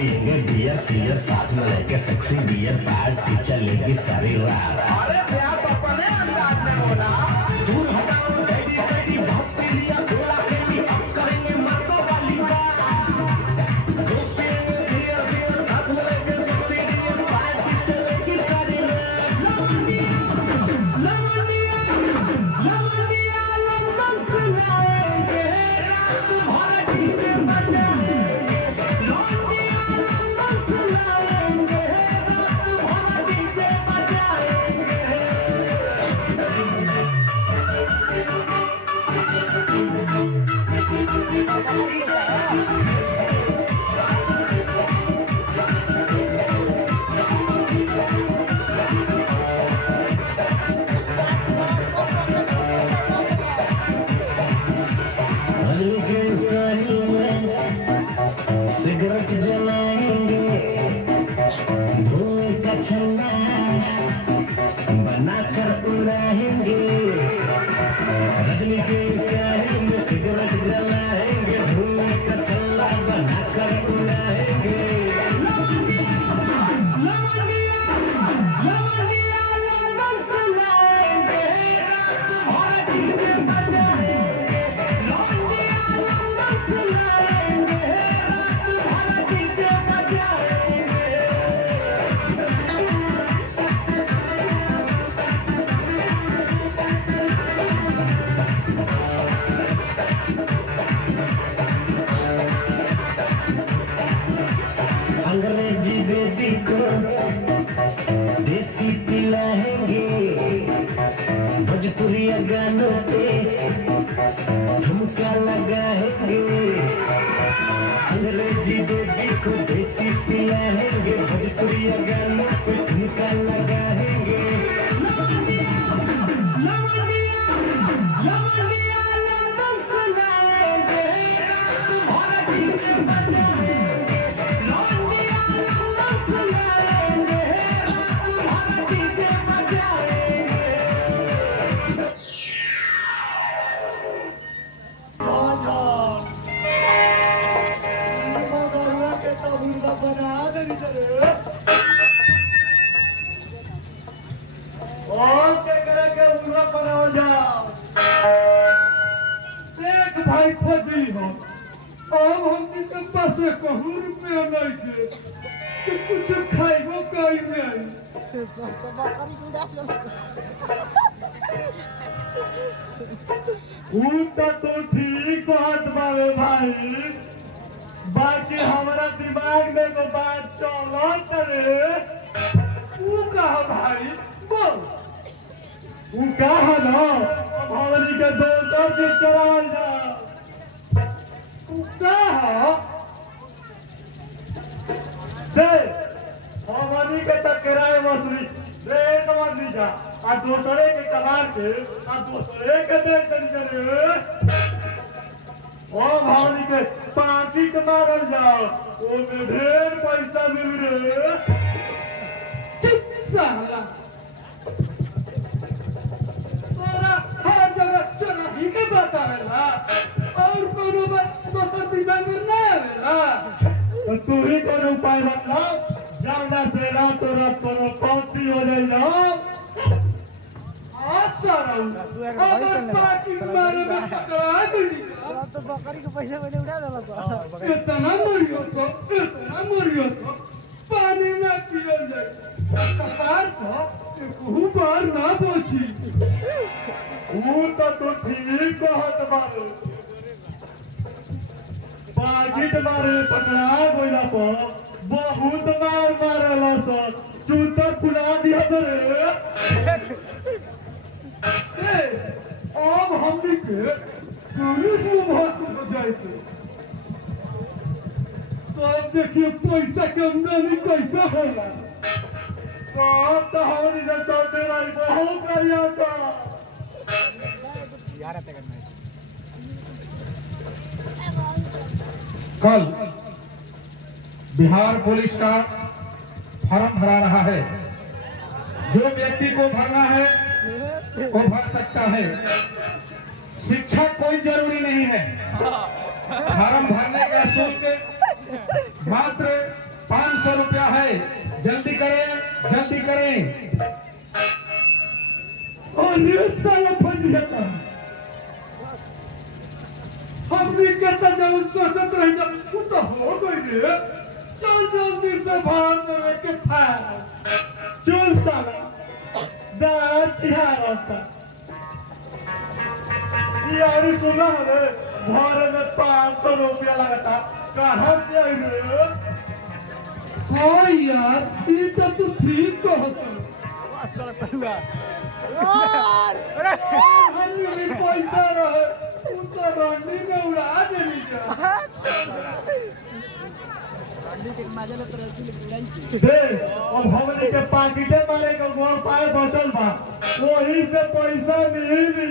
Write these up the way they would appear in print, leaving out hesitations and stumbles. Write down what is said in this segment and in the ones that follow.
पियेंगे beer shear साथ में लेके सेक्सी बियर पैड टीचर लेके सारी रात। अरे प्यास अपने अंदाज में बोला। दूर हटाओ डैडी डैडी बहुत पी लिया थोड़ा कैंडी अब करेंगे मर्दों वाली बात। खूब पियेंगे बियर सीयर साथ में लेके सेक्सी बियर पैड टीचर लेके सारी रात। लवंडिया लवंडिया लंदन से लाएंगे रात भर डीजे बजाएंगे। सिगरेट जलाएंगे धुएं का छल्ला बनाकर उड़ाएंगे। रजनी के स्टाइल में सिगरेट जलाएंगे धुएं का छल्ला बनाकर उड़ाएंगे। लवंडिया लवंडिया लंदन से लाएंगे रात भर डीजे बजाएंगे। लवंडिया लंदन से लाएंगे रात भर डीजे बजाएंगे। अंग्रेजी बेटी को देसी पिलाएंगे भोजपुरी गानों पे ठुमका लगाएंगे। अंग्रेजी बेटी को देसी पिलाएंगे भोजपुरी गानों पे ठुमका लगाएंगे। लवंडिया लवंडिया लंदन से लाएंगे रात भर डीजे बजाएंगे। देख भाई फजी हो अब हमनी के पास कहूँ रुपया नहीं थे कि कुछ खाइबो कहीं नहीं। तो ठीक बात बाबे भाई बाकी हमारा दिमाग में तो बात चलो करे। तू कहा भाई बोल। वो क्या है ना अब हमनी के दोस्तों से चला जा। तू कहा दे हमनी के टकराए मछली दे समझ जा आ दूसरे के कमार के आ दूसरे के दे करे। ओ भावनी के पांची के मारल जाओ ओमे ढेर पैसा मिल रे। चुप साला तोरा हर जगह चोरा ही के बतावेला और कोनो बात दोसर दिमाग में ना आवेला। तो तू ही कोनो उपाय बता जाना से ना तो रात कोनो पौती हो जाए ना। अगर पार्टी मारे में पकड़ा गई तो बकरी के पैसे मैंने उड़ा डाला तो इतना मरियो तो पानी में पियल जाए कपार तो कहूँ बार ना पहुंची। वो तो ठीक कहत बारे पाकिट मारे पकड़ा गोइला पर बहुत मार मारला सर जूता फुला दिया रे। अब हमनी के पुलिस विभाग को जाए थे तो अब देखिए पैसा के आमदनी कैसे होला। बाप तो हमारी जनता दे रही बहुत बढ़िया था। कल बिहार पुलिस का फॉर्म भरा रहा है। जो व्यक्ति को भरना है वो भर सकता है। शिक्षा कोई जरूरी नहीं है। फॉर्म भरने का शुल्क मात्र जल्दी करें। और ये साला फंस गया। हमने कहता जब सोचत रह जा तू तो हो गई रे। चल जल्दी से भाग में के फाड़। चल साला दांत चिहारता। यार सुना रे भर में 500 रुपया लगता। कहाँ से आई रे? हाँ यार ये तो तू ठीक कहता। हमने भी पैसा रहे तू तो रंडी में उड़ा देनी जा। दे और हमने के पाकिटे मारे का गोल पाए बचल बा वही से पैसा मिली।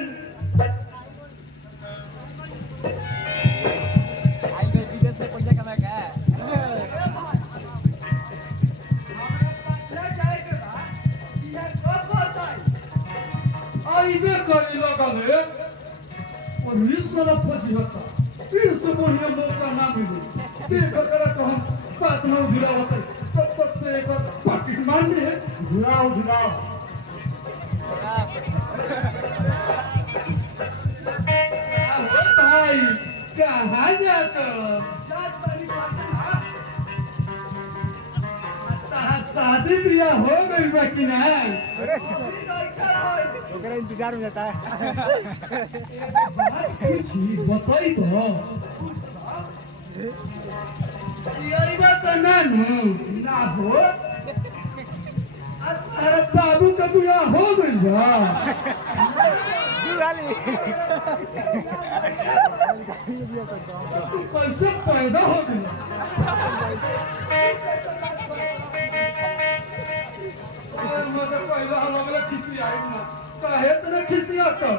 आइबे करी लगल है और ये साला फंस जाता। फिर से बढ़िया मौका ना मिले। देख कर तो हम बात में गिरा होता तब तक से एक पाकिट मारनी है। झुराओ झुराओ भाई कहाँ जाता? शादी ब्याह हो गई बा कि ना? इंतजार में जाता है। कुछ बताई तो यही बात ना ना हो। अरे बाबू का ब्याह हो गई बा। तू कैसे पैदा हो गई? मुझे पहले हम खिसी आई ना काहे तने खिसिया तो?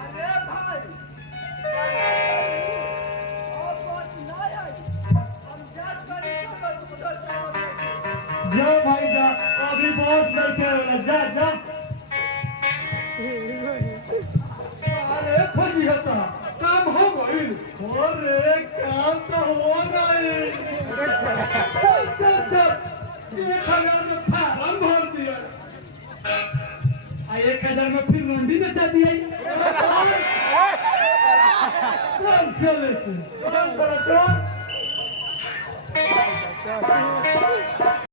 अरे भाई जा भाई जा अभी बॉस बैठे हो जा जा। अरे फंसी होता काम हो गई। अरे काम तो हो गई। चल चल 1000 में फार्म भर दिया। 1000 में फिर मंडी में चल दिया। चल चले चल चल